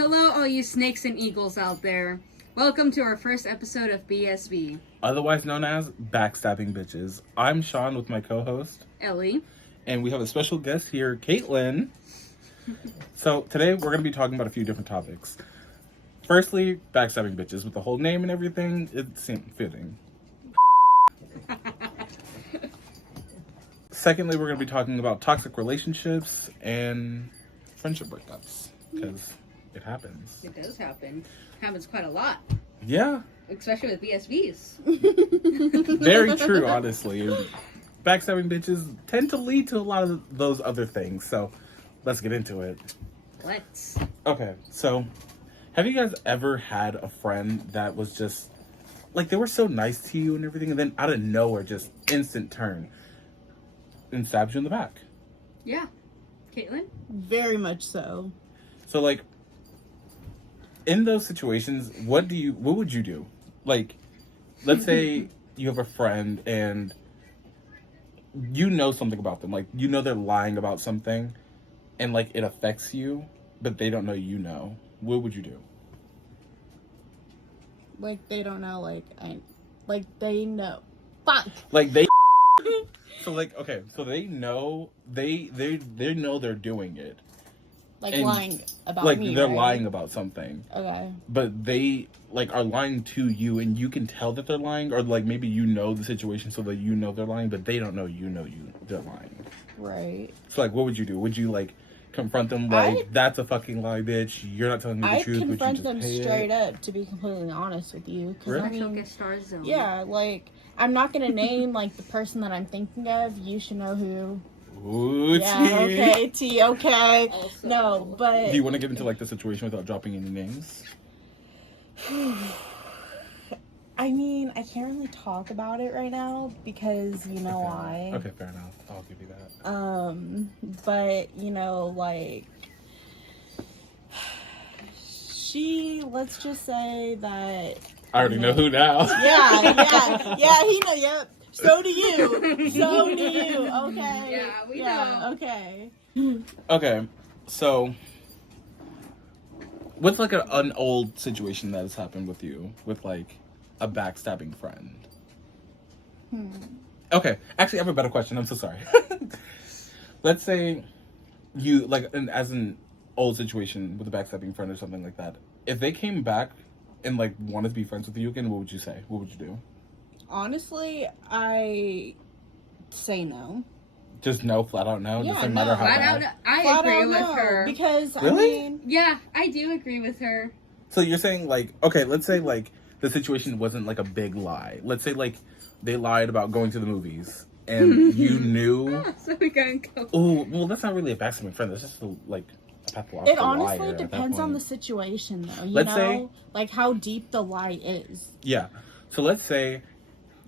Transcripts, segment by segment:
Hello, all you snakes and eagles out there. Welcome to our first episode of BSB. Otherwise known as Backstabbing Bitches. I'm Sean with my co-host, Ellie. and we have a special guest here, Kaitlyn. So today we're going to be talking about a few different topics. Firstly, Backstabbing Bitches. With the whole name and everything, it seemed fitting. Secondly, we're going to be talking about toxic relationships and friendship breakups, because it happens. It does happen. Happens quite a lot. Yeah. Especially with BSBs. Very true, honestly. Backstabbing bitches tend to lead to a lot of those other things, so let's get into it. Let's. Okay, so have you guys ever had a friend that was just, like, they were so nice to you and everything, and then out of nowhere, just instant turn and stabs you in the back? Yeah. Kaitlyn? Very much so. So, like, in those situations, what would you do? Like, let's say you have a friend and you know something about them. Like, you know they're lying about something and, like, it affects you, but they don't know you know. What would you do? Like, they don't know, they know. Fuck! Like, they... So, like, okay, so they know, they know they're doing it. Like, And, lying about like, me, they're right? lying about something. Okay. But they, like, are lying to you, and you can tell that they're lying, or, like, maybe you know the situation so that you know they're lying, but they don't know they're lying. Right. So, like, what would you do? Would you, like, confront them, like, that's a fucking lie, bitch, you're not telling me the truth, I'd but you confront just them pay straight it? up, to be completely honest with you. Cause, Really? I mean, Get star zone. yeah, like, I'm not gonna name, like, the person that I'm thinking of. You should know who. Ooh, Yeah, T. okay, T, okay. Also. No, but... Do you want to get into, like, the situation without dropping any names? I mean, I can't really talk about it right now because you know why. Okay, fair enough. I'll give you that. But, you know, like, let's just say that... I already know who now. Yeah, he know, yep. So do you. Okay. Yeah, we know. Okay. Okay, so what's, like, an old situation that has happened with you with, like, a backstabbing friend? Okay, actually, I have a better question. I'm so sorry. Let's say you, like, as an old situation with a backstabbing friend or something like that. If they came back and, like, wanted to be friends with you again, what would you say? What would you do? Honestly, I say no. Just no, flat out no? Yeah, Doesn't no. matter how Flat bad? out, I Flat agree out with no, her. because, Really? I mean... Yeah, I do agree with her. So you're saying, like, okay, let's say, like, the situation wasn't, like, a big lie. Let's say, like, they lied about going to the movies, and you knew... So we can go. Oh, well, that's not really a backstabbing friend. That's just, like, a pathological It honestly liar at that depends on point. the situation, though. You Let's know? say- Like, how deep the lie is. Yeah. So let's say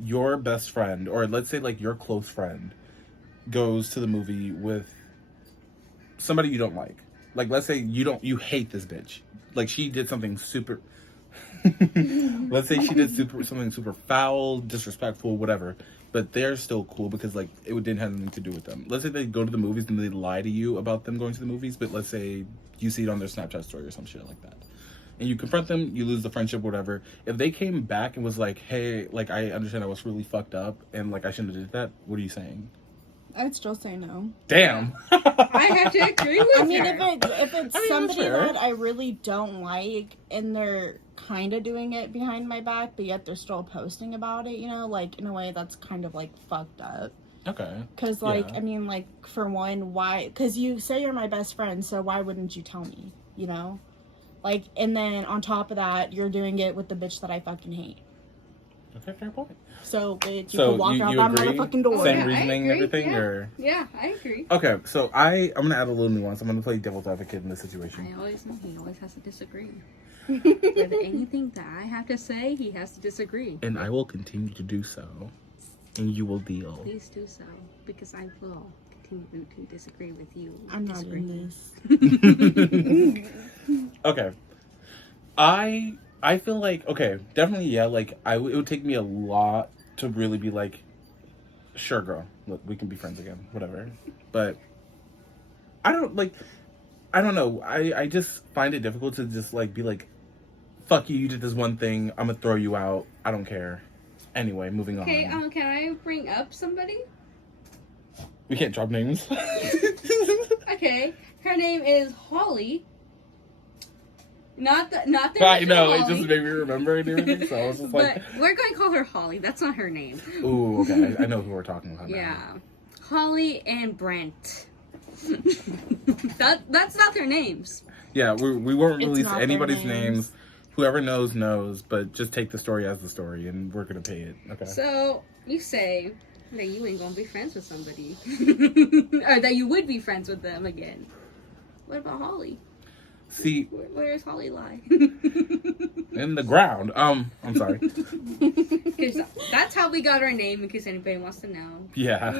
your best friend, or let's say, like, your close friend, goes to the movie with somebody you don't like. Like, let's say you hate this bitch. Like, she did something super... Let's say she did something super foul, disrespectful, whatever. But they're still cool because, like, it didn't have anything to do with them. Let's say they go to the movies and they lie to you about them going to the movies, but let's say you see it on their Snapchat story or some shit like that. And you confront them, you lose the friendship, whatever. If they came back and was like, hey, like, I understand I was really fucked up and, like, I shouldn't have did that, what are you saying? I'd still say no. Damn. I have to agree with I mean, her. if it's I mean, that's somebody fair. that I really don't like and they're kind of doing it behind my back, but yet they're still posting about it, you know, like, in a way that's kind of, like, fucked up. Okay. Because, like, Yeah. I mean, like, for one, why? Because you say you're my best friend, so why wouldn't you tell me, you know? Like, and then on top of that, you're doing it with the bitch that I fucking hate. Okay, fair point. So, bitch, you So can walk out you that agree? motherfucking door. Same Yeah, I reasoning and agree, everything, yeah. or? Yeah, I agree. Okay, so I'm gonna add a little nuance. I'm gonna play devil's advocate in this situation. I always know he always has to disagree. With anything that I have to say, he has to disagree. And I will continue to do so. And you will deal. Please do so, because I will continue to disagree with you. I'm not Disagree. in this. Okay. I feel like, okay, definitely, yeah, like, it would take me a lot to really be like, sure, girl, look, we can be friends again, whatever. But I don't, like, I don't know. I just find it difficult to just like be like, fuck you, you did this one thing, I'm gonna throw you out. I don't care. Anyway, moving on. Okay, can I bring up somebody? We can't drop names. Okay, her name is Holly. Not the I know, Holly, it just made me remember and everything, so I was just like... But we're going to call her Holly. That's not her name. Ooh, okay. I know who we're talking about now. Yeah. Holly and Brent. That's not their names. Yeah, we won't It's release not their anybody's names. names. Whoever knows, but just take the story as the story, and we're gonna pay it. Okay. So, you say that you ain't gonna be friends with somebody. Or that you would be friends with them again. What about Holly? See, Where's Holly lie? in the ground. I'm sorry. 'Cause that's how we got our name, in case anybody wants to know. Yeah.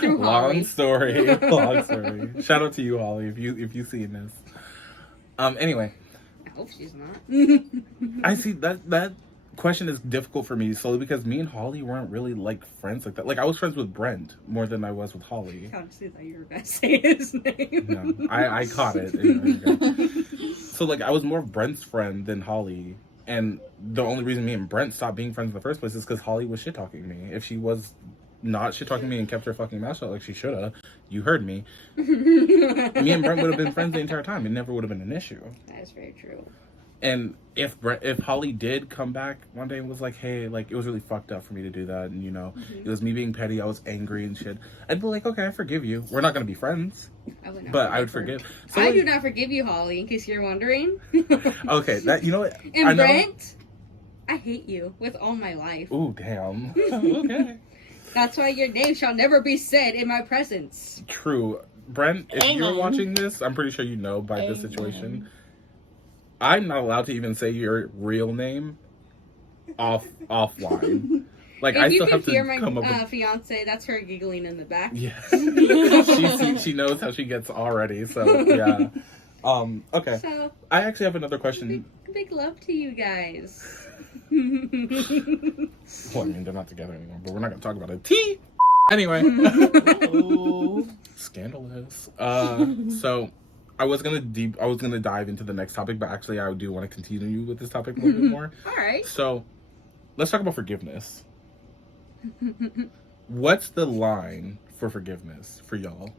Through Holly. Long story. Long story. Shout out to you, Holly, if you seen this. Anyway. I hope she's not. I see that question is difficult for me solely because me and Holly weren't really like friends like that. Like I was friends with Brent more than I was with Holly. I honestly thought you were about to say his name. No, I caught it. Okay. So like I was more Brent's friend than Holly, and the only reason me and Brent stopped being friends in the first place is because Holly was shit talking me. If she was not shit talking me and kept her fucking mouth shut like she should have, you heard me. Me and Brent would have been friends the entire time. It never would have been an issue. That is very true. And if Holly did come back one day and was like, hey, like, it was really fucked up for me to do that, and, you know, it was me being petty, I was angry and shit, I'd be like, okay, I forgive you. We're not going to be friends, I would not but I would her. forgive. So, I like, do not forgive you, Holly, in case you're wondering. okay, that, you know what? And I know. Brent, I hate you with all my life. Ooh, damn. Okay. That's why your name shall never be said in my presence. True. Brent, if you're Amen. watching this, I'm pretty sure you know by this Amen. situation. I'm not allowed to even say your real name offline. Like, If I you still can have to hear my come up with... fiance, that's her giggling in the back. Yeah. she knows how she gets already, so yeah. Okay. So, I actually have another question. big love to you guys. Well, I mean, they're not together anymore, but we're not gonna talk about it. Tea! Anyway. Oh. Scandalous. So I was gonna dive into the next topic, but actually I do want to continue with this topic a little bit more. Alright. So let's talk about forgiveness. What's the line for forgiveness for y'all?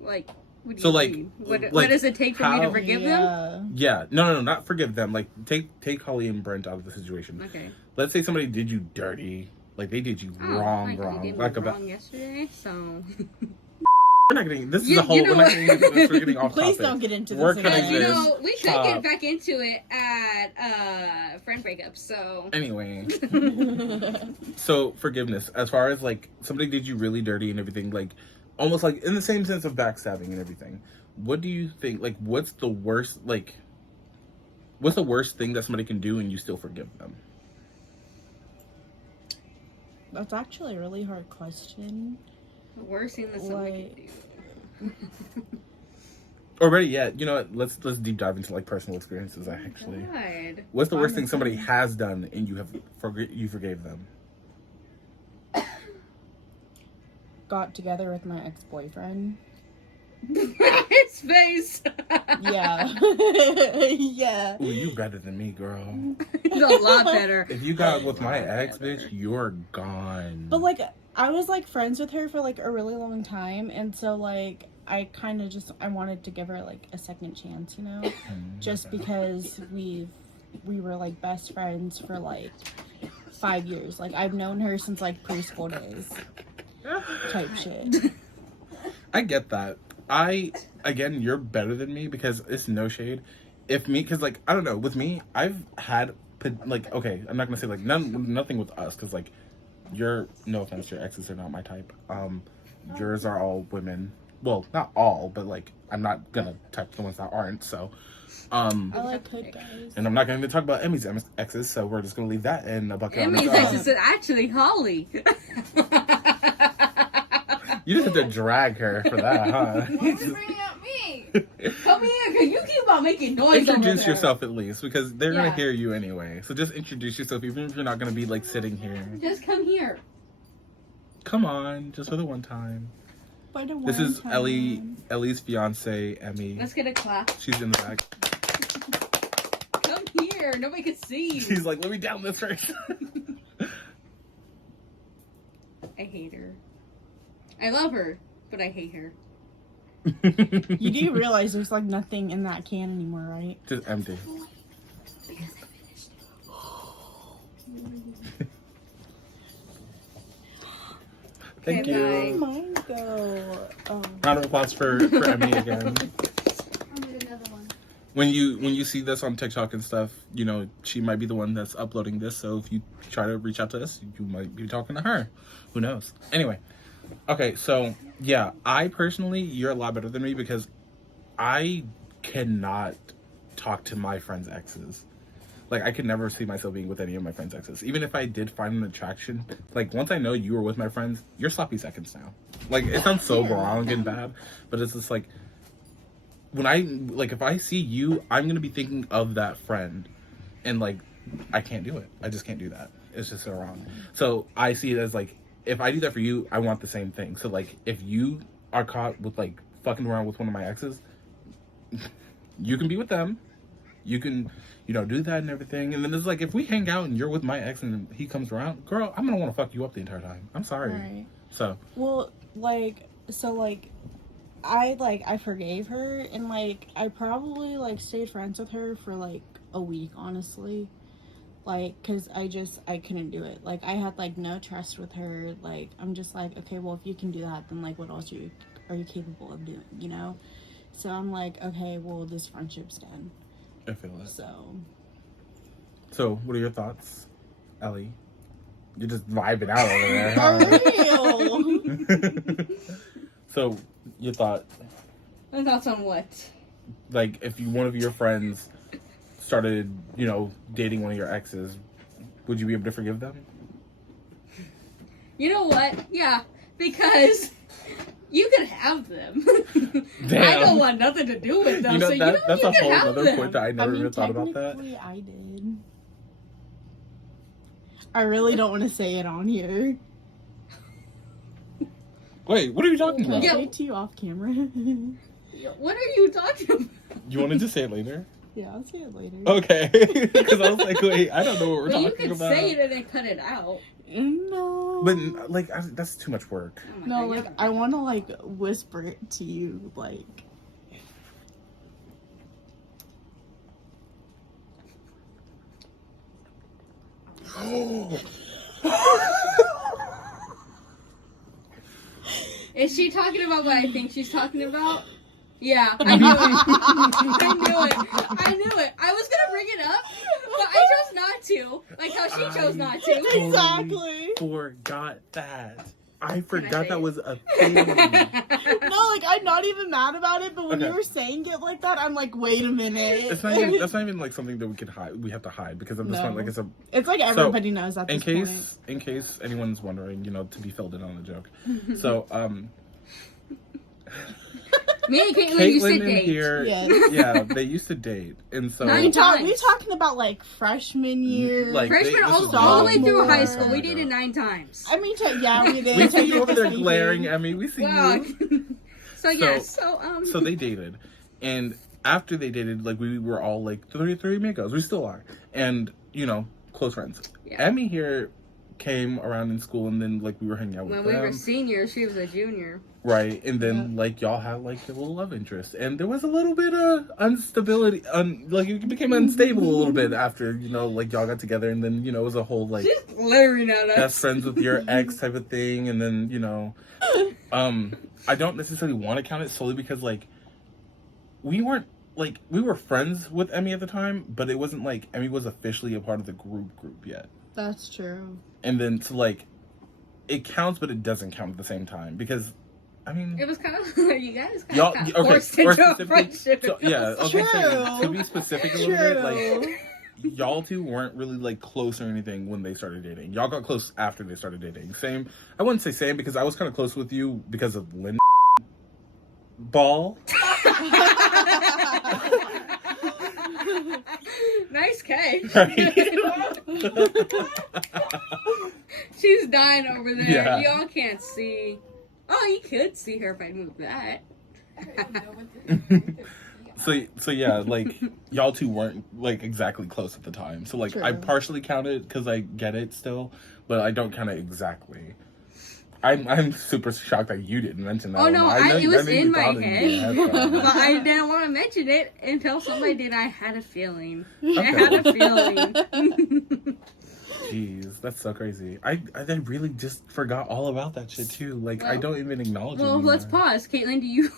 Like, what do So, you like- mean? like, What does it take for me to how- forgive them? Yeah, no, not forgive them. Like take Holly and Brent out of the situation. Okay. Let's say somebody did you dirty, like they did you wrong. You did me Like wrong yesterday, so... we're not getting. This is You- a whole. you know We're not getting into this. We're getting off Please topic. don't get into We're this cutting again. You this. know, we should Stop. get back into it at friend breakups, so... Anyway, so forgiveness. As far as like somebody did you really dirty and everything, like almost like in the same sense of backstabbing and everything. What do you think? Like, what's the worst? Like, what's the worst thing that somebody can do and you still forgive them? That's actually a really hard question. The worst thing that somebody can do. Or better yet, you know what? Let's deep dive into like personal experiences. Actually, God. what's the worst thing Honestly. somebody has done and you forgave them? Got together with my ex-boyfriend. His face. Yeah. Yeah. Ooh, you better than me, girl. It's a lot better. If you got with my ex, bitch, you're gone. But like I was like friends with her for like a really long time, and so like I kind of just I wanted to give her like a second chance, you know, just because we were like best friends for like 5 years. Like I've known her since like preschool days, type shit. I get that. Again, you're better than me because it's no shade. Because like, I don't know, with me, I've had, like, okay, I'm not gonna say like, nothing with us, because like, no offense, your exes are not my type. Yours are all women. Well, not all, but like, I'm not gonna touch the ones that aren't, so. I like hood guys. And I'm not gonna even talk about Emmy's exes, so we're just gonna leave that in a bucket. on Emmy's its own. ex is actually Holly. You just have to drag her for that, huh? Why are you bringing up me? Come here, because you keep on making noise over Introduce there. yourself at least, because they're gonna Yeah. hear you anyway. So just introduce yourself, even if you're not gonna be like sitting here. Just come here. Come on, just for the one time. for the This is one time. Ellie's fiance, Emmy. Let's get a clap. She's in the back. Come here. Nobody can see you. She's like, let me down this first. I hate her. I love her, but I hate her. You do realize there's like nothing in that can anymore, right? Just empty. Because I finished it. Thank Okay, you. bye. Mine go. Oh. Round of applause for Emmy again. I'll get another one. When you see this on TikTok and stuff, you know, she might be the one that's uploading this. So if you try to reach out to us, you might be talking to her. Who knows? Anyway. Okay, so yeah, I personally, you're a lot better than me because I cannot talk to my friends' exes. Like, I could never see myself being with any of my friends' exes. Even if I did find an attraction, like, once I know you were with my friends, you're sloppy seconds now. Like, it sounds so wrong and bad, but it's just like, when if I see you, I'm going to be thinking of that friend. And, like, I can't do it. I just can't do that. It's just so wrong. So, I see it as, like, if I do that for you, I want the same thing. So, like, if you are caught with, like, fucking around with one of my exes, you can be with them. You can, you know, do that and everything. And then it's like, if we hang out and you're with my ex and he comes around, girl, I'm going to want to fuck you up the entire time. I'm sorry. Right. So. Well, I forgave her, and, like, I probably, like, stayed friends with her for, like, a week, honestly. Like, because I couldn't do it. Like, I had, like, no trust with her. Like, I'm just like, okay, well, if you can do that, then, like, what else are you capable of doing, you know? So I'm like, okay, well, this friendship's done. I feel it. So, what are your thoughts, Ellie? You're just vibing out over there, huh? For real. So, your thought, My thoughts on what? like, if one of your friends started, you know, dating one of your exes, would you be able to forgive them? You know what? Yeah, because you could have them. Damn. I don't want nothing to do with them. You know, so that's you a can whole have other them. point that I never even thought about that. technically, I did. I really don't want to say it on here. Wait, what are you talking Can I about? Yeah. say it to you off camera? What are you talking about? You wanted to say it later? Yeah, I'll say it later. Okay. Because I was like, wait, I don't know what we're Well, you talking could about. say it and then cut it out. No. But, like, that's too much work. Oh my No, God, like, yeah. I want to, like, whisper it to you, like... Is she talking about what I think she's talking about? Yeah, I knew it. I knew it. I knew it. I was gonna bring it up, but I chose not to. Like how she chose not to. Exactly. Forgot that. I I forgot say that it? was a thing. No, like, I'm not even mad about it, but when Okay. you were saying it like that, I'm like, wait a minute. That's not even like something that we could hide. We have to hide because at this No. point, like, it's a It's like everybody knows at in this case point. in case anyone's wondering, you know, to be filled in on the joke. So Me and Kaitlyn used to Kaitlyn in date. here, Yes. yeah, they used to date, and so Nine We times. talking about like freshman year. Like, Freshman this was all the way through sophomore. high school. We Yeah. dated 9 times. I mean, yeah, we did. we see you over there Technically glaring speaking. at me. We see Wow. you. So yeah, so So they dated, and after they dated, like, we were all like three amigos. We still are, and you know, close friends. Yeah. Emmy here came around in school, and then like we were hanging out with when them. we were seniors, she was a junior. Right, and then like y'all had like a little love interest, and there was a little bit of instability. Like it became unstable a little bit after, you know, like y'all got together, and then, you know, it was a whole like She's glaring at us. best friends with your ex type of thing, and then, you know, I don't necessarily want to count it solely because like we were friends with Emmy at the time, but it wasn't like Emmy was officially a part of the group yet. That's true. And then so like it counts, but it doesn't count at the same time because. I mean, It was kind of you guys kind y'all, of okay, forced into a specifically, friendship. so, yeah, okay, so True. to be specific a little bit, True. like, y'all two weren't really, like, close or anything when they started dating. Y'all got close after they started dating. Same, I wouldn't say same, because I was kind of close with you because of Lynn Ball. Nice cake. Right? She's dying over there. Yeah. Y'all can't see. Oh, you could see her if I moved that. So yeah, like y'all two weren't like exactly close at the time. So like I True. partially count it because I get it still, but I don't count it exactly. I'm super shocked that you didn't mention that. Oh no, it was in my thought it head, though. but I didn't want to mention it until somebody did. I had a feeling. I Okay. had a feeling. Jeez, that's so crazy. I really just forgot all about that shit too. Like I Well- don't even acknowledge it. Well, let's anymore. pause. Caitlyn, do you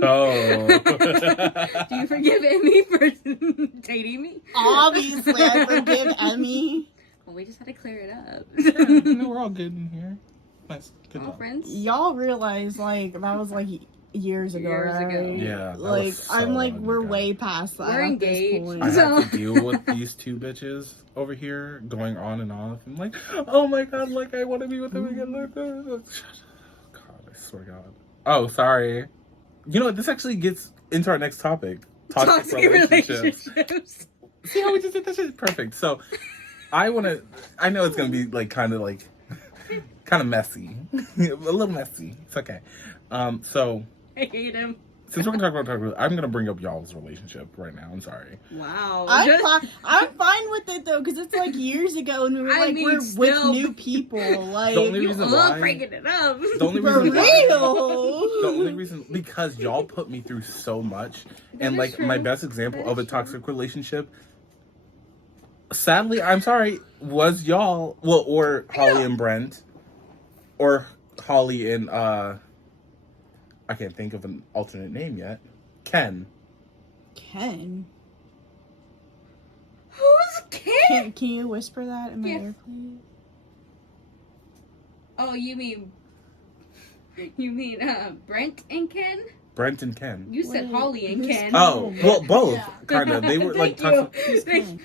Oh. do you forgive Emmy for dating me? Obviously, I forgive Emmy. Well, we just had to clear it up. No, we're all good in here. Nice, good All job. friends. Y'all realize, like, that was, like, years ago, Years ago. right? Yeah, that Like, was so I'm like, long we're ago. way past that. We're at this engaged. point. I So- have to deal with these two bitches over here going on and off. I'm like, oh my god, like I want to be with them again. Like, God, I swear to God. Oh, sorry. You know what? This actually gets into our next topic. Toxic relationships. See how we just did that shit? Perfect. So, I know it's going to be like kind of messy. A little messy. It's okay. So, I hate him. since we're going to talk about I'm going to bring up y'all's relationship right now. I'm sorry. Wow. I'm fine with it though, because it's like years ago, and we were I like, mean, we're still- with new people. Like, The only You reason love why- breaking it up. The only for reason real. The only reason, because y'all put me through so much, and is like true. my best example That of a is true. toxic relationship, sadly, I'm sorry, was y'all, well, or Holly and Brent, or Holly and I can't think of an alternate name yet, Ken. Ken, Who's Ken? can you whisper that in my Yes. ear, please? Oh, you mean Brent and Ken? Brent and Ken. You said Wait, Holly and who's Ken. Oh, well, both, Yeah. kind of. They were like Thank you. toxic. Who's Thank- Ken?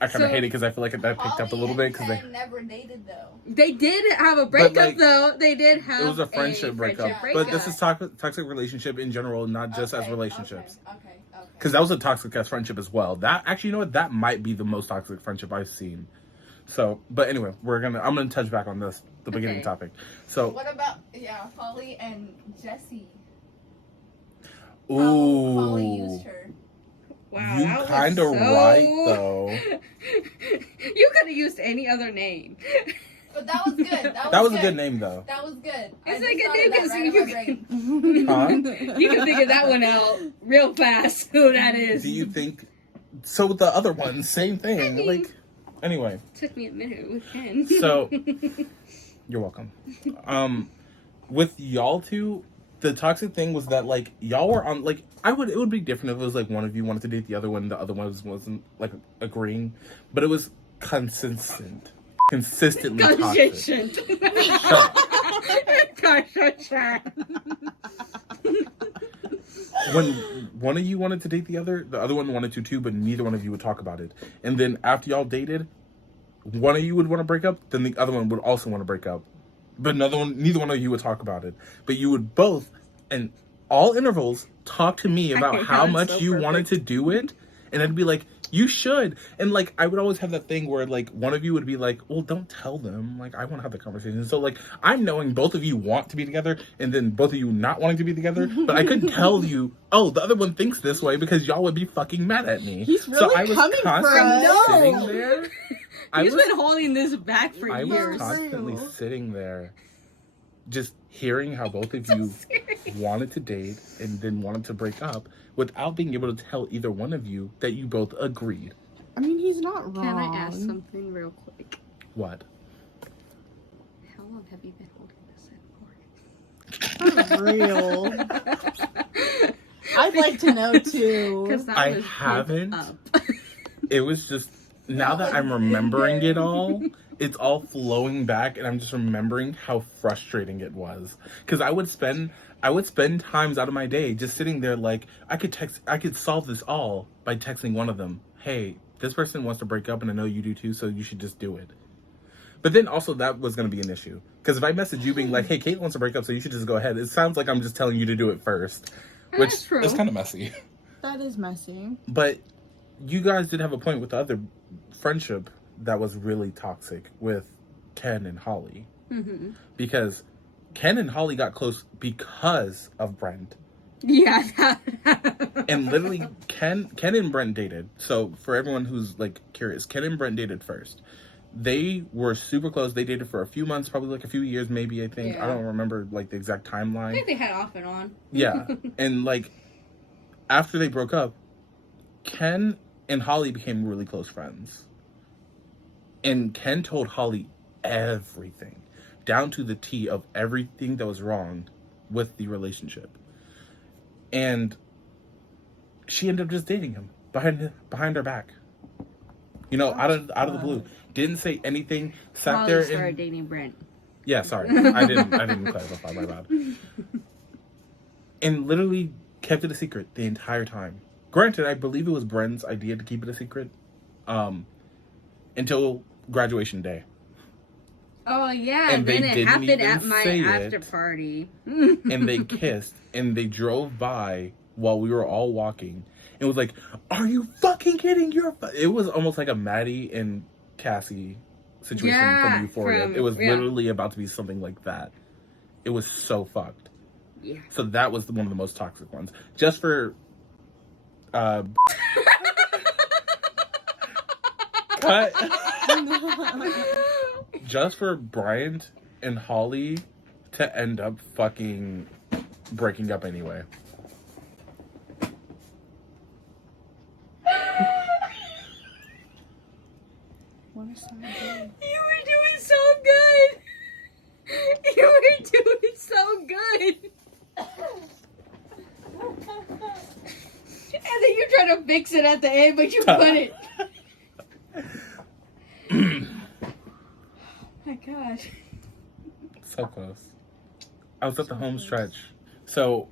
I kind of So- hate it because I feel like that picked up a little bit because they. never dated though. They did have a breakup, like, though. They did have It was a friendship breakup, breakup. but this is toxic relationship in general, not just as relationships. Okay. Because that was a toxic ass friendship as well. That actually, you know what? That might be the most toxic friendship I've seen. So, but anyway, I'm gonna touch back on this, the beginning Okay. topic. So, What about Holly and Jesse? How ooh, Holly used her. Wow, you that was kind of so- right though. You could have used any other name. But that was good. That was a good name though. That was good. It's I a just good thought name of that 'cause right you in my can- brain. Huh? You can figure that one out real fast. Who that is? Do you think? So with the other one, same thing. mean- Like, anyway, Took me a minute with Ken. So- you're welcome. With y'all two, the toxic thing was that like y'all were on like it would be different if it was like one of you wanted to date the other one, the other one wasn't like agreeing, but it was consistently toxic. Consistent. Shut Consistent. When one of you wanted to date the other one wanted to too, but neither one of you would talk about it. And then after y'all dated, one of you would want to break up, then the other one would also want to break up. But neither one of you would talk about it. But you would both, in all intervals, talk to me about know, how it's much so you wanted perfect. to do it. And I'd be like, you should. And like, I would always have that thing where like one of you would be like, well, don't tell them. Like, I want to have the conversation. So like, I'm knowing both of you want to be together and then both of you not wanting to be together. But I couldn't tell you, oh, the other one thinks this way because y'all would be fucking mad at me. He's really I was coming for constantly us. sitting No. there. I He's was, been holding this back for I was years. constantly Real. sitting there just hearing how both of you wanted to date and then wanted to break up without being able to tell either one of you that you both agreed. I mean, he's not wrong. Can I ask something real quick? What? How long have you been holding this in for? For real. I'd like to know too. Because that I was haven't. up. It was just, now that I'm remembering it all, it's all flowing back and I'm just remembering how frustrating it was. Because I would spend times out of my day just sitting there like, I could solve this all by texting one of them, hey, this person wants to break up and I know you do too, so you should just do it. But then also that was going to be an issue. Because if I message you being like, hey, Kate wants to break up, so you should just go ahead, it sounds like I'm just telling you to do it first. Which That's true. is kind of messy. That is messy. But you guys did have a point with the other friendship that was really toxic with Ken and Holly. Mm-hmm. Because Ken and Holly got close because of Brent. Yeah. And literally, Ken and Brent dated. So for everyone who's like curious, Ken and Brent dated first. They were super close. They dated for a few months, probably like a few years, maybe. I think I don't remember like the exact timeline. I think they had off and on. Yeah, and like after they broke up, Ken and Holly became really close friends. And Ken told Holly everything, down to the T of everything that was wrong with the relationship. And she ended up just dating him behind her back. You know, out of the blue. Didn't say anything. Sat Holly there started and dating Brent. yeah, sorry, I didn't clarify. My bad. And literally kept it a secret the entire time. Granted, I believe it was Brent's idea to keep it a secret, until graduation day. Oh yeah, And then they it didn't happened even at my say after it. party. And they kissed, and they drove by while we were all walking. It was like, "Are you fucking kidding? It was almost like a Maddie and Cassie situation from Euphoria. It was literally about to be something like that. It was so fucked. Yeah. So that was one of the most toxic ones. Just for cut. Just for Bryant and Holly to end up fucking breaking up anyway. What is that? You were doing so good. You were doing so good. And then you try to fix it at the end, but you couldn't. Oh my gosh. So close. I was at the home stretch. So,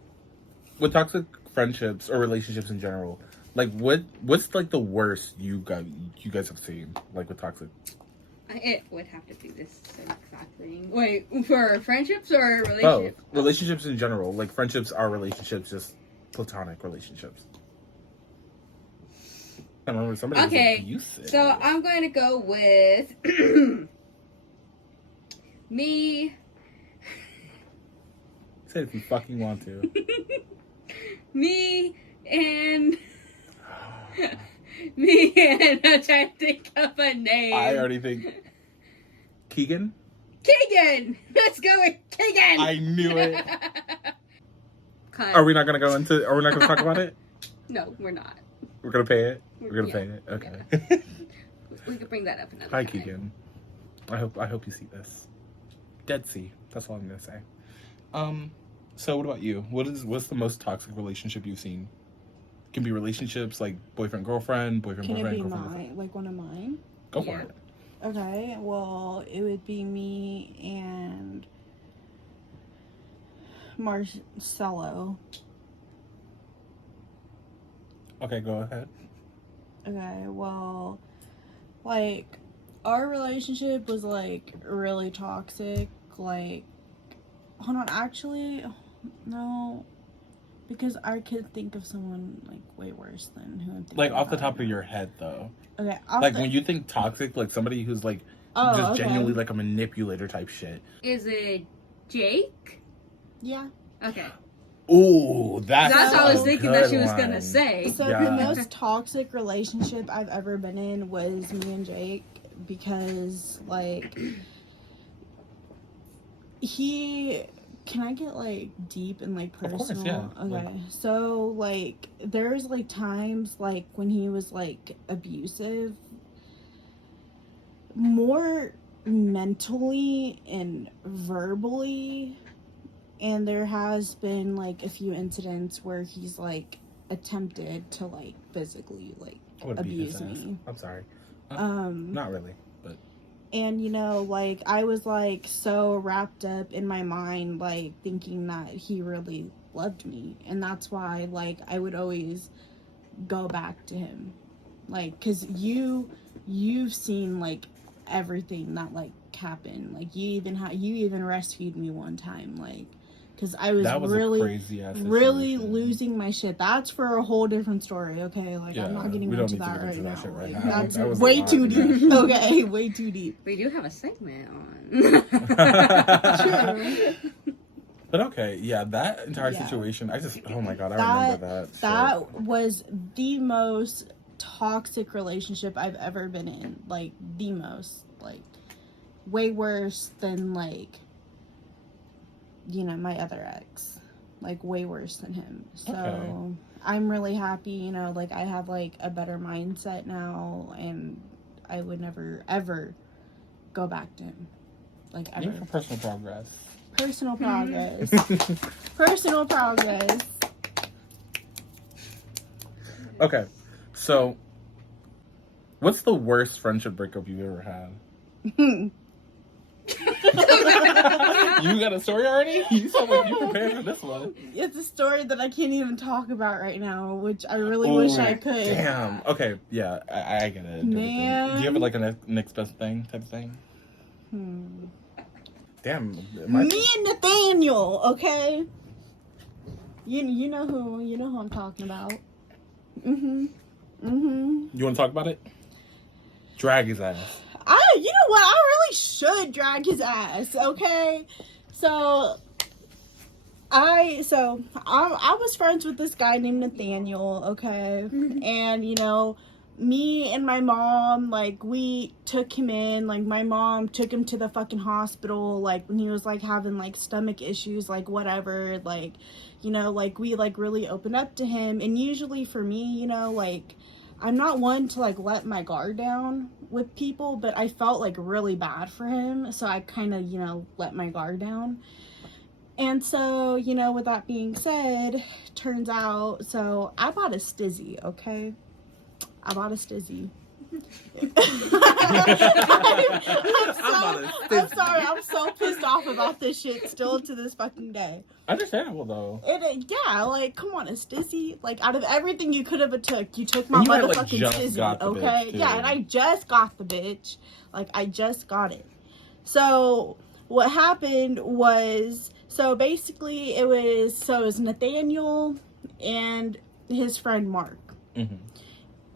with toxic friendships or relationships in general, like what's like the worst you guys have seen, like with toxic? It would have to be this exact thing. Wait, for friendships or relationships? Both. Relationships in general. Like friendships are relationships, just platonic relationships. I remember somebody was abusive. So I'm going to go with me. Say it if you fucking want to. Me and I'm trying to think of a name. I already think Keegan. Keegan. Let's go with Keegan. I knew it. Cut. Are we not gonna talk about it? No, we're not. We're gonna pay it. We're gonna pay it. Okay. We could bring that up another Hi, time. Keegan. I hope you see this. Dead Sea. That's all I'm gonna say. So what about you? What's the most toxic relationship you've seen? Can be relationships like boyfriend girlfriend, boyfriend Can boyfriend. it be girlfriend. like one of mine? Go for it. Okay, well, it would be me and Marcelo. Okay, go ahead. Okay, well, like, our relationship was, like, really toxic. Like, hold on, actually, no, because I could think of someone, like, way worse than who I'm thinking Like, off the about. top of your head, though. Okay, Like, when you think toxic, like, somebody who's, like, just genuinely, like, a manipulator type shit. Is it Jake? Yeah. Okay. Ooh, that's what I was a thinking good that she was one. gonna say. So Yeah. the most toxic relationship I've ever been in was me and Jake, because, like, can I get, like, deep and, like, personal? Of course, yeah. Okay. Like, so, like, there's, like, times, like, when he was, like, abusive, more mentally and verbally, and there has been, like, a few incidents where he's, like, attempted to, like, physically, like, I would beat his abuse ass. me. I'm sorry. Not really, but. And, you know, like, I was, like, so wrapped up in my mind, like, thinking that he really loved me. And that's why, like, I would always go back to him. Like, because you've seen, like, everything that, like, happened. Like, you even rescued me one time, like, because I was, That was really, a crazy ass really situation. losing my shit. That's for a whole different story, okay? Like, Yeah, I'm not getting we don't into need to that get right into that now. shit right Like, now. that's That was a way lot. too deep. Okay, way too deep. We do have a segment on. True. But okay, yeah, that entire Yeah. situation, oh my god, I remember that. That was the most toxic relationship I've ever been in. Like, the most. Like, way worse than, like, you know, my other ex. Like, way worse than him. So, Okay. I'm really happy, you know, like, I have, like, a better mindset now, and I would never, ever go back to him. Like, ever. Even for personal progress. Personal progress. Personal progress. Okay, so what's the worst friendship breakup you've ever had? You got a story already? You sound like you prepared for this one. It's a story that I can't even talk about right now, which I really wish I could. Damn. Okay, yeah, I get it. Man. Do you have like a next best thing type of thing? Damn. Me and Nathaniel, okay? You know who I'm talking about. You want to talk about it? Drag his ass. You know what? I really should drag his ass, okay? So I was friends with this guy named Nathaniel, okay? And, you know, me and my mom, like, we took him in. Like, my mom took him to the fucking hospital, like, when he was, like, having, like, stomach issues, like, whatever. Like, you know, like, we, like, really opened up to him. And usually for me, you know, like, I'm not one to, like, let my guard down with people, but I felt, like, really bad for him. So I kind of, you know, let my guard down. And so, you know, with that being said, turns out, so I bought a stizzy, okay? I bought a stizzy. I'm sorry, I'm so pissed off about this shit still to this fucking day. Understandable though. Yeah, like, come on, a stizzy. Like, out of everything you could have took, you took my you had, motherfucking like, stizzy, okay? Yeah, and I just got the bitch. Like, I just got it. So, what happened was, so basically it was Nathaniel and his friend Mark. Mm-hmm.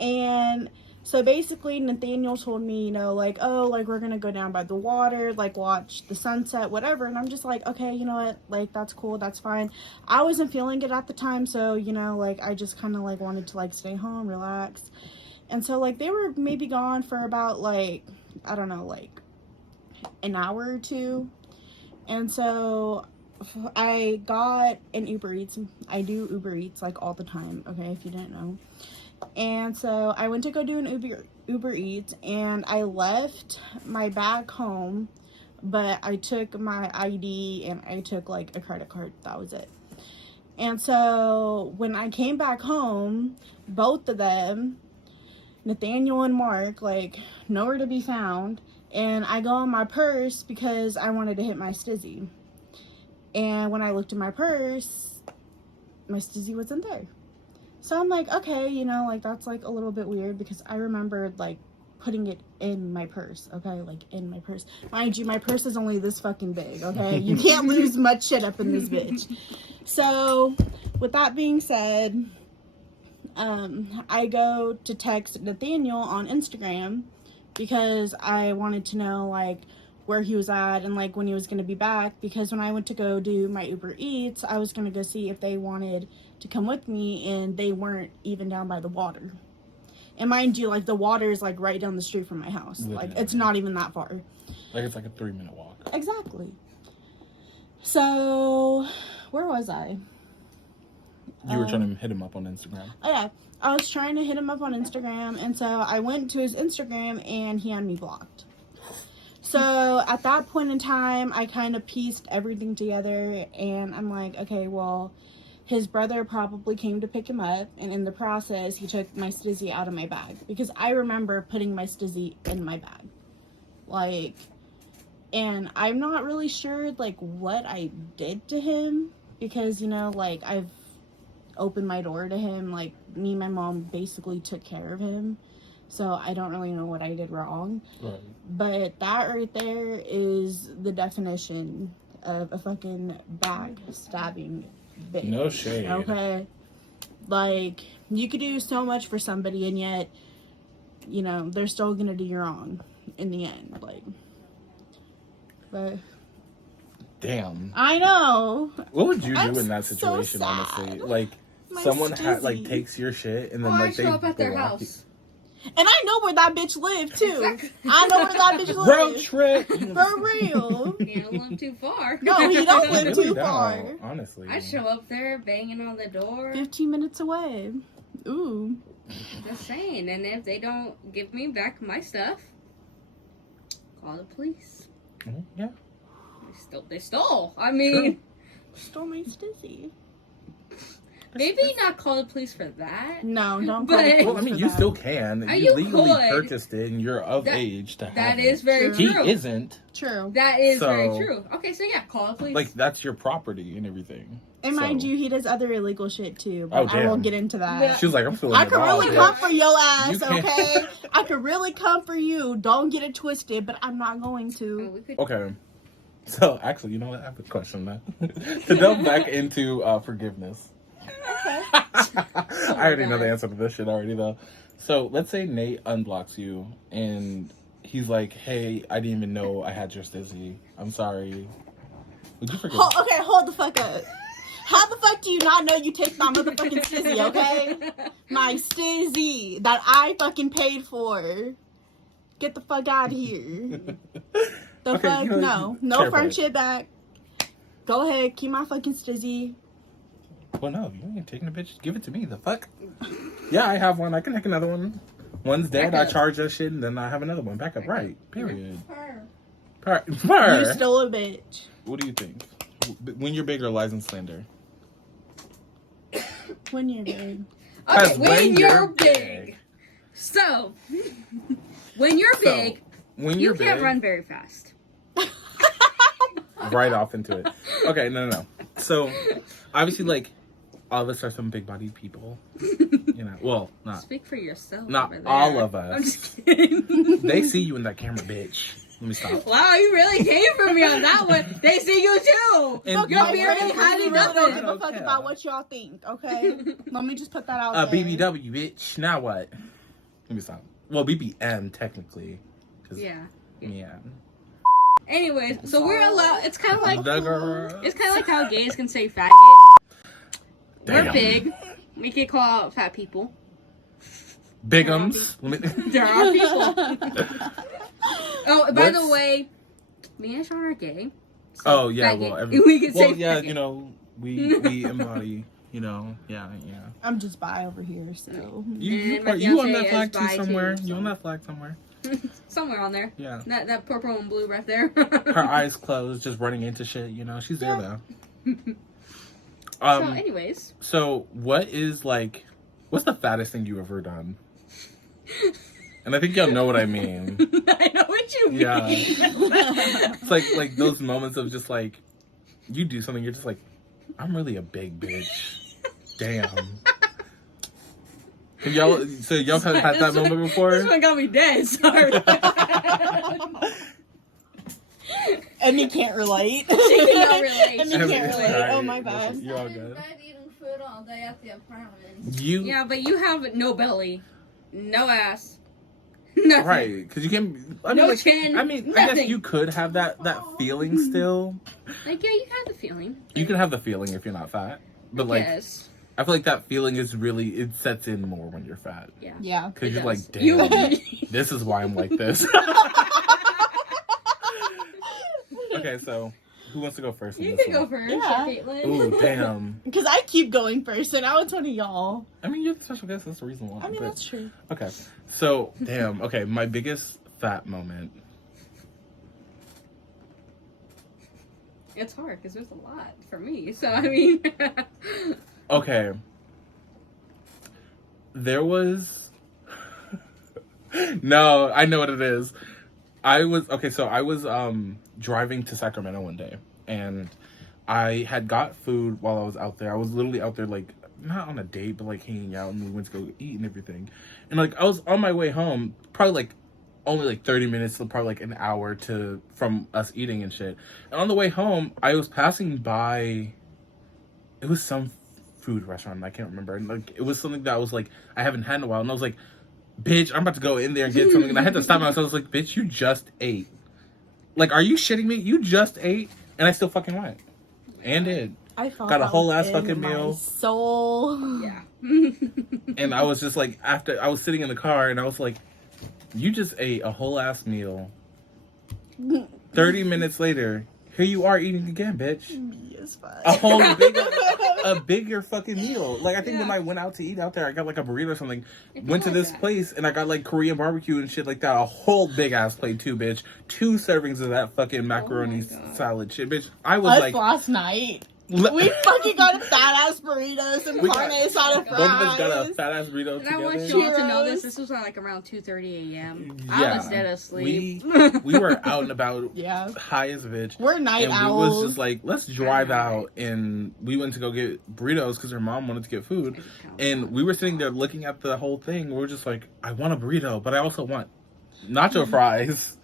And so basically Nathaniel told me, you know, like, oh, like, we're gonna go down by the water, like, watch the sunset, whatever. And I'm just like, okay, you know what, like, that's cool, that's fine. I wasn't feeling it at the time, so, you know, like, I just kind of, like, wanted to, like, stay home, relax. And so, like, they were maybe gone for about, like, I don't know, like, an hour or two. And so I got an Uber Eats. I do Uber Eats, like, all the time, okay, if you didn't know. And so I went to go do an Uber Eats, and I left my bag home, but I took my ID and I took, like, a credit card. That was it. And so when I came back home, both of them, Nathaniel and Mark, like, nowhere to be found. And I go in my purse because I wanted to hit my stizzy. And when I looked in my purse, my stizzy wasn't there. So I'm like, okay, you know, like, that's, like, a little bit weird because I remembered, like, putting it in my purse, okay? Like, in my purse. Mind you, my purse is only this fucking big, okay? You can't lose much shit up in this bitch. So, with that being said, I go to text Nathaniel on Instagram because I wanted to know, like, where he was at and, like, when he was going to be back, because when I went to go do my Uber Eats, I was going to go see if they wanted to come with me, and they weren't even down by the water. And mind you, like, the water is, like, right down the street from my house. Literally. Like, it's not even that far. Like, it's like a 3-minute walk. Exactly. So, where was I? You were trying to hit him up on Instagram. Oh, yeah. I was trying to hit him up on Instagram, and so I went to his Instagram, and he had me blocked. So, at that point in time, I kind of pieced everything together, and I'm like, okay, well, his brother probably came to pick him up, and in the process, he took my stizzy out of my bag, because I remember putting my stizzy in my bag. Like, and I'm not really sure, like, what I did to him, because, you know, like, I've opened my door to him, like, me and my mom basically took care of him, so I don't really know what I did wrong. Right. But that right there is the definition of a fucking backstabbing bitch. No shade. Okay? Like, you could do so much for somebody, and yet, you know, they're still gonna do you wrong in the end. Like, but Damn. I know. What would you do I'm in that so situation, sad. honestly? Like, My someone stizzy. takes your shit and then I like they show up at their block house. And I know where that bitch lived too. Exactly. I know where that bitch you. Road lived. trip. For real. You don't live too far. No, he don't You live really too don't, far. honestly. I show up there banging on the door. 15 minutes away. Ooh. Just saying. And if they don't give me back my stuff, call the police. Mhm, yeah. They stole. I mean, Stole my stizzy. maybe not call the police for that. No, don't But- call the police Well, I mean, for you that. still can. You You legally could. purchased it, and you're of That- age to have That it. is very True. He true. isn't. True. That is very So- true. Okay, so yeah, call the police. Like, that's your property and everything. And mind So- you, he does other illegal shit too. But Oh, I won't damn. get into that. Yeah. She was like, I'm feeling I it could all, really bitch. come for your ass, You can't- okay? I could really come for you. Don't get it twisted, but I'm not going Oh, to. we could- Okay. So, actually, you know what? I have a question now. To delve back into forgiveness. I already know the answer to this shit already, though. So, let's say Nate unblocks you, and he's like, hey, I didn't even know I had your stizzy. I'm sorry. Would you forgive? Okay, hold the fuck up. How the fuck do you not know you take my motherfucking stizzy, okay? My stizzy that I fucking paid for. Get the fuck out of here. The Okay, fuck? you know, No. No careful. friendship back. Go ahead, keep my fucking stizzy. Well, no, if you ain't taking a bitch, give it to me. The fuck? Yeah, I have one. I can take another one. One's dead, Back I up. charge that shit, and then I have another one. Back up, right. Period. Her. You still a bitch. What do you think? When you're big or lies and slander? When you're big. Okay, 'Cause when you're big. So, when you're big, When you you're can't big, run very fast. right off into it. Okay, no. So, obviously, like, all of us are some big bodied people. You know, well, not. Speak for yourself. Not over there. all of us. I'm just kidding. They see you in that camera, bitch. Let me stop. Wow, you really came for me on that one. They see you too. And You're you- barely I hiding really don't give nothing. a fuck Okay. about what y'all think, okay? Let me just put that out there. BBW, bitch. Now what? Let me stop. Well, BBM, technically. 'Cause- Yeah. Yeah. Anyways, so we're allowed. It's kind of like The girl. it's kind of like how gays can say faggot. Damn. We're big. We can call out fat people. Bigums. Let me- There are people. Oh, by the What's- way, me and Sean are gay. So Oh yeah, faggot. well, we can say yeah, faggot. you know, we embody, you know, yeah. I'm just bi over here, so. You And my you on fiancé that flag is too bi, somewhere? too, You so. on that flag somewhere? Somewhere on there. Yeah. That purple and blue right there. Her eyes closed, just running into shit. You know, she's there though. So, anyways, So what is like? What's the fattest thing you ever done? And I think y'all know what I mean. I know what you mean. Yeah. It's like those moments of just like you do something, you're just like, I'm really a big bitch. Damn. Y'all have had that moment before? This one got me dead. Sorry. And you can't relate. She cannot relate. And you Every- can't relate. Sorry. Oh my bad. You're all I'm in good. bed eating food all day at the apartment. You Yeah, but you have no belly, no ass, nothing. right? Because you can. I mean, No like, chin, I mean, I guess nothing. you could have that feeling still. Like, yeah, you have the feeling. You can have the feeling if you're not fat, but like, Yes. I feel like that feeling is really it sets in more when you're fat. Yeah. Yeah. Because It you're like, does. damn, You- this is why I'm like this. Okay, so who wants to go first? in You this can go one? first, Yeah. Kaitlyn. Ooh, damn. Because I keep going first, and now it's one of y'all. I mean, you're the special guest. That's the reason why. I mean, but- that's true. Okay, so damn. Okay, my biggest fat moment. It's hard because there's a lot for me. So I mean, Okay. There was. No, I know what it is. I was driving to Sacramento one day, and I had got food while I was out there. I was literally out there, like, not on a date, but like hanging out, and we went to go eat and everything. And like I was on my way home, probably like only like 30 minutes to probably like an hour from us eating and shit. And on the way home, I was passing by. It was some food restaurant, I can't remember. And like it was something that was like I haven't had in a while, and I was like, bitch, I'm about to go in there and get something. And I had to stop myself. I was like, bitch, you just ate. Like, are you shitting me? You just ate? And I still fucking went. And did. I felt Got a that whole was ass in fucking my meal. soul. Yeah. And I was just like, after I was sitting in the car and I was like, you just ate a whole ass meal. 30 minutes later, here you are eating again, bitch. Me is fine. A whole bigger fucking meal. Like, I think when I went out to eat out there, I got like a burrito or something. Went to this place and I got like Korean barbecue and shit like that. A whole big ass plate too, bitch. 2 servings of that fucking macaroni salad shit, bitch. I was like, last night. We fucking got fat ass burritos and carne asada fries. Both of us got a fat ass burrito And I want together. you all to know this. This was like around 2:30 a.m. I was dead asleep. We were out and about, Yeah. high as a bitch. We're night and owls. we was just like, let's drive out, and we went to go get burritos because her mom wanted to get food, and we were sitting there looking at the whole thing. We were just like, I want a burrito, but I also want nacho fries.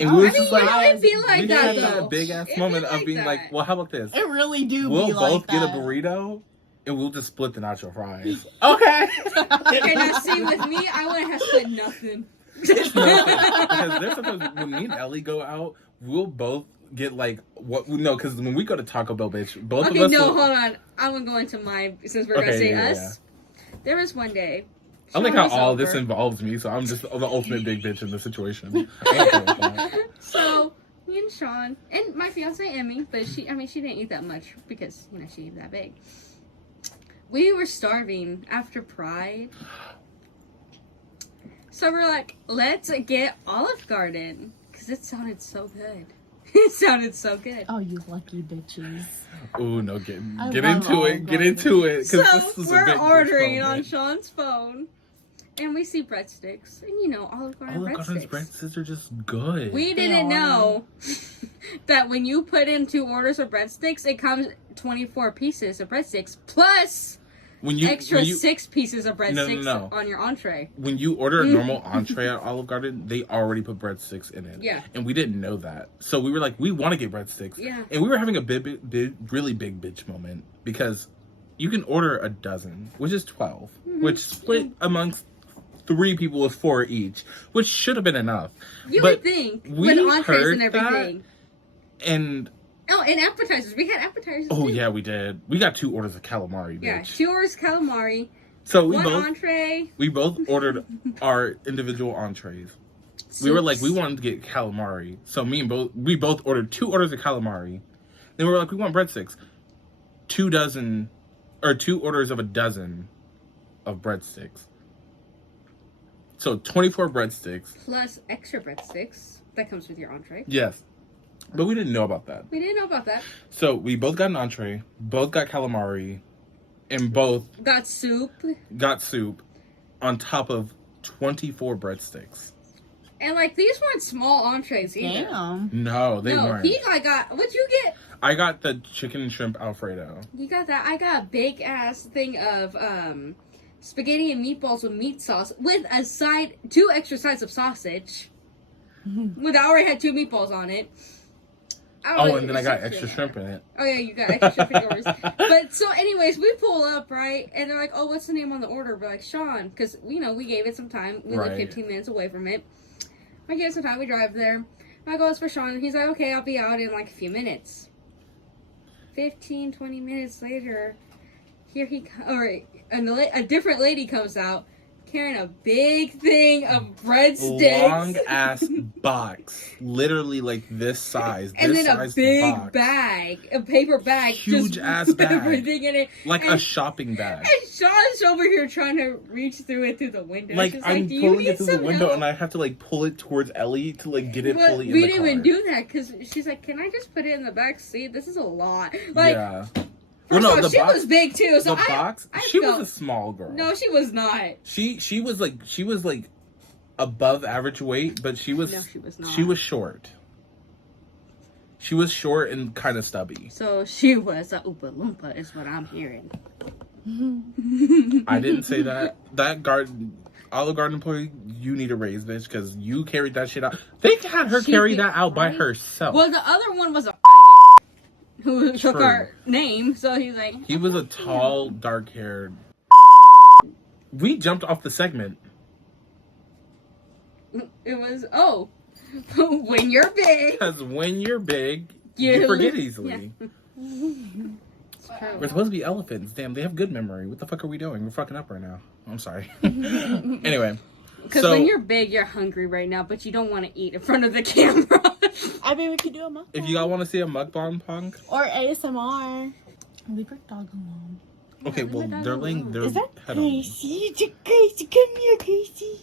And we was just like, I feel like we that had though. that big ass It moment be of like being that. like, well, how about this? It really do We'll be both like get a that. burrito, and we'll just split the nacho fries. Okay. Okay, now see, with me, I wouldn't have split nothing. Because there's sometimes when me and Ellie go out, we'll both get like what? No, because when we go to Taco Bell, bitch, both Okay, of us. no, will, hold on. I'm gonna go into mine since we're gonna say yeah, us. There was one day. I like Sean how was all over. this involves me, so I'm just the ultimate big bitch in this situation. I ain't cool with that. So me and Sean and my fiance Emmy, but she didn't eat that much because she ain't that big. We were starving after Pride, so we're like, let's get Olive Garden because it sounded so good. It sounded so good. Oh, you lucky bitches. Ooh, no, get love into it, Olive get into it. 'Cause So this is a we're big bitch ordering on moment. Sean's phone, and we see breadsticks, and Olive Garden Olive Garden's breadsticks. breadsticks are just good. We didn't know that when you put in 2 orders of breadsticks, it comes 24 pieces of breadsticks plus when you extra when you, 6 pieces of breadsticks No. on your entree. when you order a normal entree at Olive Garden, they already put breadsticks in it. Yeah. And we didn't know that. So we were like, we want to get breadsticks. Yeah. And we were having a really big bitch moment because you can order a dozen, which is 12, which split amongst 3 people was 4 each, which should have been enough. You But would think we with entrees heard and everything. And Oh, and appetizers. We had appetizers. oh too. yeah, we did. We got 2 orders of calamari, bitch. Yeah, 2 orders calamari, So we 1 both entree. we both ordered our individual entrees. We were like, we soups. wanted to get calamari. So we both ordered 2 orders of calamari. Then we were like, we want breadsticks. 2 orders of a dozen of breadsticks. So 24 breadsticks. Plus extra breadsticks. That comes with your entree. Yes. But we didn't know about that. We didn't know about that. So we both got an entree, both got calamari, and both Got soup. got soup on top of 24 breadsticks. And these weren't small entrees either. Damn. No, they weren't. He got what'd you get? I got the chicken and shrimp Alfredo. You got that. I got a big ass thing of spaghetti and meatballs with meat sauce with 2 extra sides of sausage. I already had 2 meatballs on it. And then I got extra shrimp in it. Oh yeah, you got extra shrimp in yours. But so anyways, we pull up, right? And they're like, oh, what's the name on the order? We're like, Sean. Because, we gave it some time. We live 15 minutes away from it. I give it some time. We drive there. I go, it's for Sean. And he's like, okay, I'll be out in a few minutes. 15, 20 minutes later, a different lady comes out carrying a big thing of breadsticks. Long ass box. Literally this size. And this then a size big box. bag, a paper bag. Huge just ass with bag. everything in it. Like And- a shopping bag. And Sean's over here trying to reach through it through the window. Like She's I'm do you pulling need it through the some window help? and I have to pull it towards Ellie to get it Well, fully in we the didn't car. even do that because she's like, can I just put it in the back seat? This is a lot. Yeah. First Well, off, no, she was big too. So the box. I She felt, was a small girl. No, she was not. She was above average weight, but she was. No, she was not. She was short. She was short and kind of stubby. So she was a Oompa Loompa, is what I'm hearing. I didn't say that. That Olive Garden employee, you need a raise, bitch, because you carried that shit out. They had her She carry did, that out by right? herself. Well, the other one was a who took True. our name, so he's like... He was a tall, dark-haired... We jumped off the segment. It was, when you're big. Because when you're big, You forget easily. Yeah. We're supposed to be elephants. Damn, they have good memory. What the fuck are we doing? We're fucking up right now. I'm sorry. Anyway. Because when you're big, you're hungry right now, but you don't want to eat in front of the camera. I mean, we could do a mukbang. If you all want to see a mukbang punk. Or ASMR. Leave your dog alone. Okay, well, they're laying their Is that head on. Gracie? Gracie, come here, Gracie.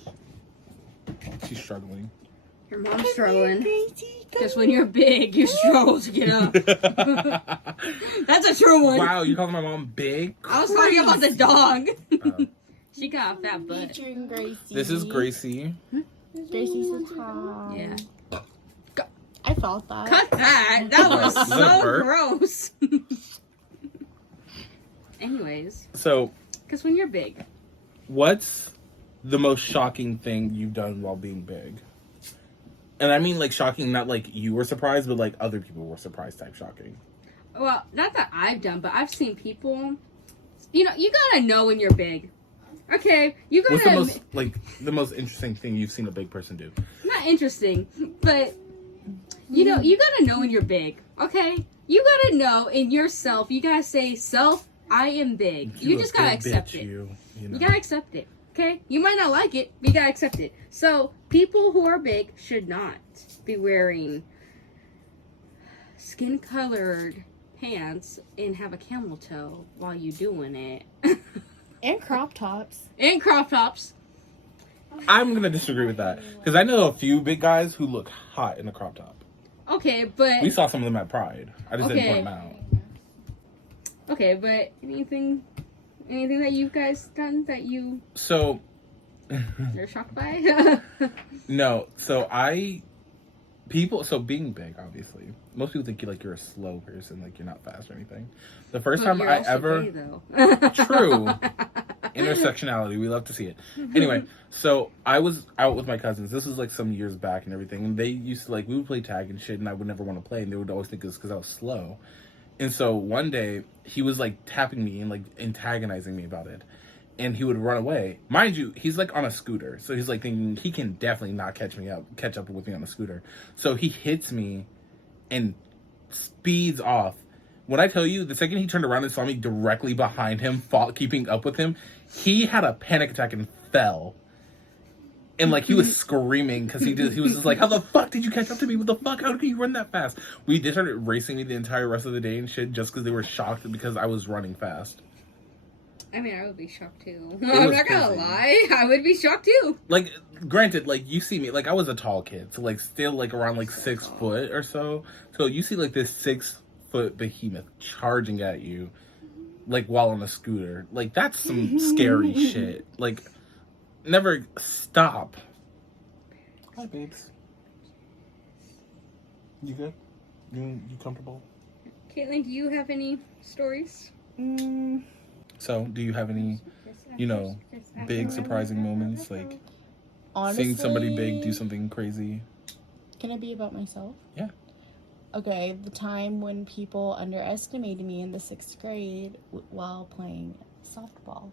She's struggling. Your mom's struggling. Gracie, Because when you're big, you struggle to get up. That's a true one. Wow, you calling my mom big? I was talking about the dog. Oh. She got a fat butt. Featuring Gracie. This is Gracie. Gracie's a top. Yeah. I felt that. Cut that. That was Does that so hurt? gross. Anyways, So, because when you're big, what's the most shocking thing you've done while being big? And I mean, like, shocking, not like you were surprised, but like other people were surprised type shocking. well, not that I've done, but I've seen people. You know, you gotta know when you're big. Okay, you gotta. What's the most interesting thing you've seen a big person do? Not interesting, but you know, you gotta know when you're big. Okay, you gotta know in yourself. You gotta say, "Self, I am big." You a just gotta big accept bitch, it. You know? You gotta accept it. Okay, you might not like it, but you gotta accept it. So people who are big should not be wearing skin-colored pants and have a camel toe while you doing it. And crop tops. And crop tops. I'm gonna disagree with that because I know a few big guys who look hot in a crop top. Okay, but We saw some of them at Pride. I just didn't point them out. okay, but anything that you guys done that you So, are shocked by? no. So being big, obviously, most people think you're a slow person, like you're not fast or anything. The first time You're I also ever gay, though. True. Intersectionality, we love to see it. Anyway, so I was out with my cousins. This was like some years back and everything, and they used to we would play tag and shit, and I would never want to play, and they would always think it was because I was slow. And so one day he was like tapping me and like antagonizing me about it, and he would run away. Mind you, he's like on a scooter, so he's like thinking he can definitely not catch up with me on a scooter. So he hits me and speeds off. When I tell you, the second he turned around and saw me directly behind him, keeping up with him, he had a panic attack and fell. And he was screaming because he was just like, "How the fuck did you catch up to me? What the fuck? How could you run that fast?" They started racing me the entire rest of the day and shit just because they were shocked because I was running fast. I mean, I would be shocked too. It I'm was not gonna crazy. lie. I would be shocked too. Granted, you see me, I was a tall kid, so still around 6 foot or so. So you see this 6 foot behemoth charging at you, while on a scooter. That's some scary shit. Never stop. Hi, babes. You good? You comfortable? Kaitlyn, do you have any stories? So, do you have any, big surprising moments? Honestly, Seeing somebody big do something crazy? Can it be about myself? Yeah. Okay, the time when people underestimated me in the 6th grade while playing softball.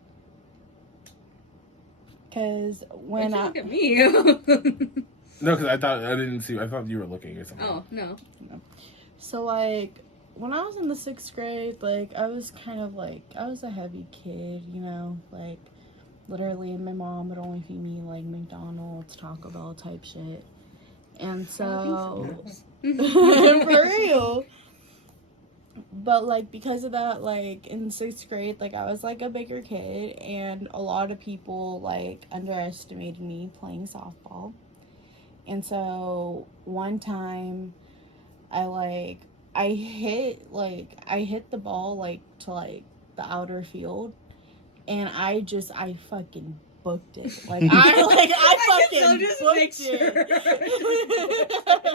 Because when Why'd you look at me? No, because I thought you were looking or something. Oh, no. So, when I was in the 6th grade, I was kind of I was a heavy kid, literally my mom would only feed me, McDonald's, Taco Bell type shit. And so, for real. But, because of that, in 6th grade, I was, a bigger kid, and a lot of people, underestimated me playing softball. And so, one time, I hit the ball, to, the outer field, and I fucking booked it. I fucking booked it.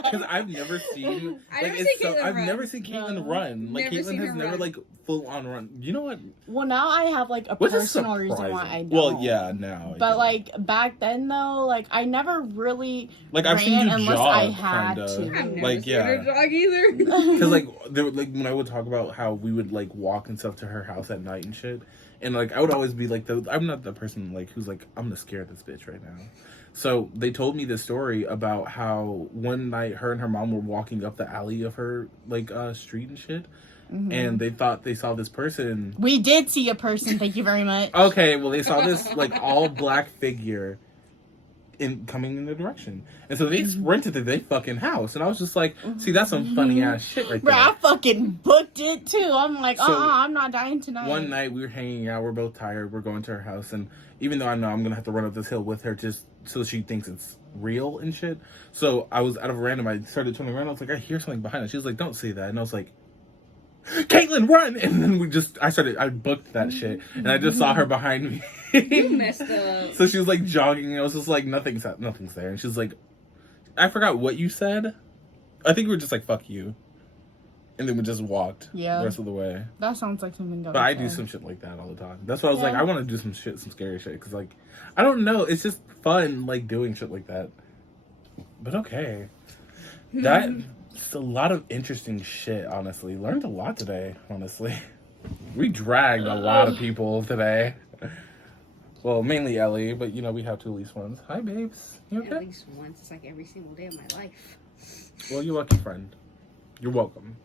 Because I've never seen, I've never seen Kaitlyn run. Never Kaitlyn seen has her never run. full on run. You know what? Well, now I have a Which is personal reason why I surprising. don't. Well, yeah, now. But back then though, I never really I've ran seen you unless jog, I had kinda. to. I've never seen her yeah. dog either. Because when I would talk about how we would walk and stuff to her house at night and shit, And like, I would always be like, I'm not the person like who's like, I'm gonna scare this bitch right now. So they told me this story about how one night her and her mom were walking up the alley of her like street and shit, and they thought they saw this person. We did see a person. Thank you very much. Okay, well they saw this like all black figure coming in the direction, and so they sprinted to their fucking house, and I was just like, see, that's some funny ass shit right Bro, there. I fucking booked it too. I'm like, So, I'm not dying tonight. One night we were hanging out, we're both tired, we're going to her house, and even though I know I'm gonna have to run up this hill with her just so she thinks it's real and shit, so I was out of random, I started turning around, I was like, I hear something behind us. She was like, don't say that, and I was like, Kaitlyn, run! And then I booked that shit, and I just saw her behind me. You messed up. So she was like jogging, and I was just like, nothing's there, and she was like, I forgot what you said. I think we were just like, fuck you. And then we just walked the rest of the way. That sounds like something. But I do some shit like that all the time. That's why I was like, I want to do some scary shit. Because, like, I don't know. It's just fun, like, doing shit like that. But okay. That's a lot of interesting shit, honestly. Learned a lot today, honestly. We dragged a lot of people today. Well, mainly Ellie, but, you know, we have to at least once. Hi, babes. You okay? At least once. It's like every single day of my life. Well, you're lucky, friend. You're welcome.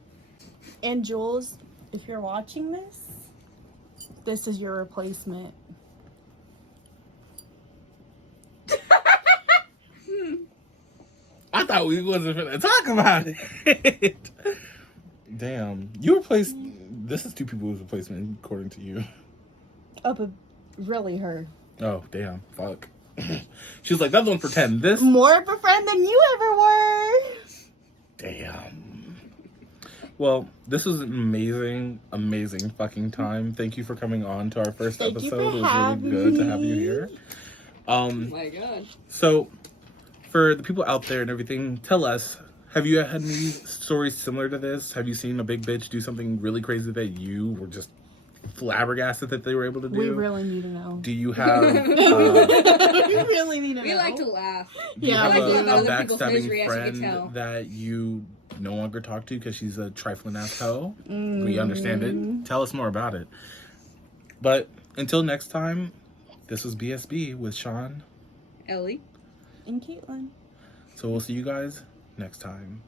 And Jules, if you're watching this, this is your replacement. I thought we wasn't gonna talk about it. Damn. You replaced... This is two people's replacement, according to you. Oh, but really her. Oh, damn. Fuck. She was like, that one's for 10. This... More of a friend than you ever were. Damn. Well, this was an amazing, amazing fucking time. Thank you for coming on to our first Thank you episode. for It was really good to have you having me. here. Oh my god. So, for the people out there and everything, tell us, have you had any stories similar to this? Have you seen a big bitch do something really crazy that you were just flabbergasted that they were able to do? We really need to know. Do you have We really need to know. We like to laugh. do you Yeah, have we like to do. laugh at a other people's misery, backstabbing as you can tell. friend that you no longer talk to because she's a trifling ass hoe? We understand it. Tell us more about it. But until next time, this was BSB with Sean. Ellie. And Kaitlyn. So we'll see you guys next time.